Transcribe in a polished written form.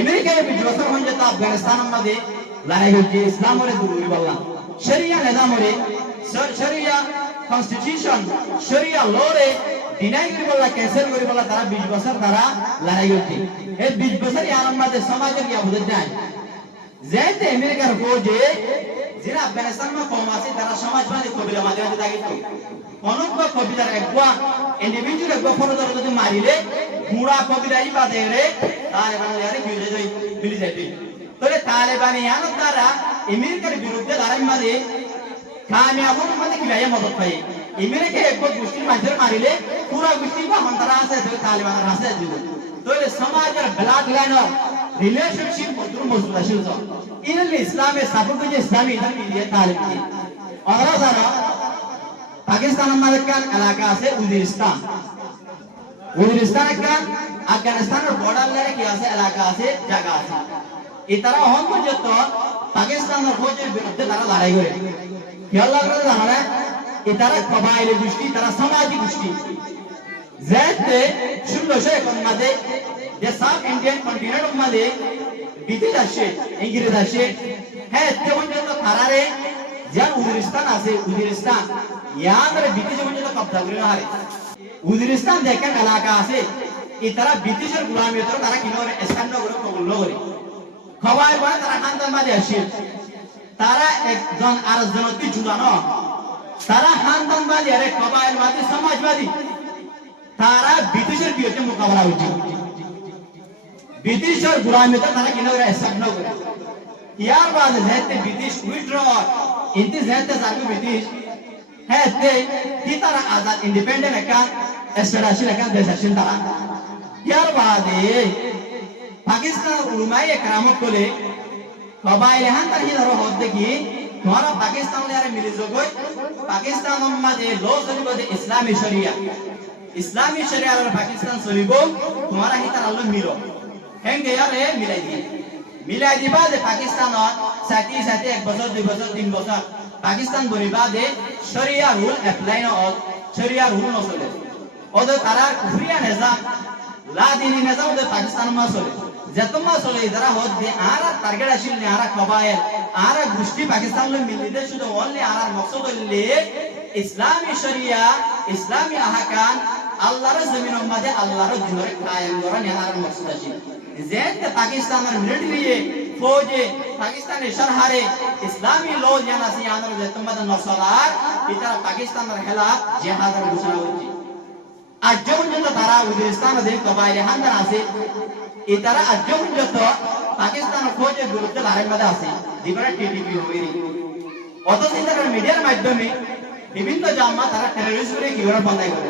আমেরিকার বিজয় হন যেত আফগানিস্তান মধ্যে লড়াই হচ্ছে ইসলাম ওরে দূরে বললাম শরিয়া নিজাম ওরে শরিয়া কনস্টিটিউশন শরিয়া লরে ডিনাই করে বললা ক্যান্সেল করে বললা তারা 20 বছর তারা লড়াই হচ্ছে এই 20 বছর ইয়ার মধ্যে সমাজের কি বুঝতে নাই যেতে আমেরিকার ফৌজে যারা আফগানিস্তান মে কম আছে তারা সমাজবাদী কবিরা মাঝে মাঝে থাকে তো অনেক কবিতার একবা ইন্ডিভিজুয়াল একবা ফরদার যদি মারিলে পুরা কবিরাই বাদে রে তালেবান ইয়ারে বিজয় যাই মিলি যাইবে তবে তালেবান ইয়ানো তারা আমেরিকার বিরুদ্ধে লড়াই মারে কামিয়াব হওয়ার মধ্যে কি ভাইয়া মদত পায় আমেরিকা একবার গোষ্ঠীর মানুষের মারিলে পুরা গোষ্ঠী বা মন্ত্রা আছে তালেবানের আছে দিবে তবে সমাজের ব্লাড লাইন রিলেশনশিপ মধুর মজবুত আছে ইনলে ইসলামে সাপোর্ট যে ইসলামী ইসলামী দিয়ে তালিম দি और जाना पाकिस्तान हमारे का इलाका से उज़्बेकिस्तान का अफगानिस्तान और बॉर्डर ले के से इलाका से जगह से इतना हम को जो तो पाकिस्तान और फौज विरुद्ध तारा लड़ाई करे क्या लग रहा है हमारे इतना कबाइली गोष्ठी इतना सामाजिक गोष्ठी जैसे 1601 मध्ये जे साउथ इंडियन कॉन्टिनेंट मध्ये ब्रिटिश असते इंग्रज असते हे ते म्हणजे तो थारारे ज्या उझबेकिस्तान আছে उझबेकिस्तान यामध्ये ब्रिटिश म्हणजे तो कब्जा करून आहे उझबेकिस्तान देखा इलाका আছে इतरा ब्रिटिशर गुलामी होतो तारा किनोरे एस्कांडो करून कबूल करे खवाय बा तारा खानदान मध्ये असते तारा एक जन आरजनती जुलानो तारा खानदान मध्ये अरे कबाइल मध्ये समाजवादी तारा ब्रिटिशर विरुद्ध मुकाबला होती ब्रिटिश और गुलामी तो तारा किनोरे एस्कांडो करे यार बाद रहते ब्रिटिश विथड्रॉ इंती रहते जागी ब्रिटिश है ते की तारा आजाद इंडिपेंडेंट का एस्टेडाशन का देशाशन तारा यार बाद पाकिस्तान उलमाए कराम को ले कबाइल हां तर ही धरो होते की तुम्हारा पाकिस्तान ले यार मिली जो कोई पाकिस्तान मध्ये लो सलिबो दे इस्लामी शरिया और पाकिस्तान सलिबो तुम्हारा ही तरह लो मिलो हेंगे यार मिलाई दी बाद पाकिस्तान और साथी एक बছর 2 বছর 3 বছর पाकिस्तान বলিবা দে শরিয়া রুল অ্যাপ্লাই না শরিয়া রুল না চলে ওদের তারা কুফরিয়া নিজাম লা দিনী নিজাম ওদের পাকিস্তান মা চলে যেতমা চলে যারা হদ দে আরা টার্গেট আসিল নে আরা কবায়েল আরা গোষ্ঠী পাকিস্তান লো মিলি দে শুধু অনলি আরা মকসদ হইলে ইসলামী শরিয়া ইসলামী আহকাম আল্লাহর জমিনের মধ্যে আল্লাহর দিনের কায়েম করা নেহার মকসদ আছে যেত পাকিস্তানের মিলিটারি ফৌজে পাকিস্তানের সরহারে ইসলামী লোক জানা সি আনর যেতমা নসরার এটা পাকিস্তানের খেলাফ জিহাদের ঘোষণা হচ্ছে আজ পর্যন্ত তারা উজবেকিস্তান দে কবাইলে হান্দান আছে এটারা আজ পর্যন্ত পাকিস্তানের ফৌজের বিরুদ্ধে লড়াই মধ্যে আছে দিবারা টিটিপি হইরি অথচ তারা মিডিয়ার মাধ্যমে বিভিন্ন জামা তারা টেররিস্ট করে কিভাবে বন্ধ করে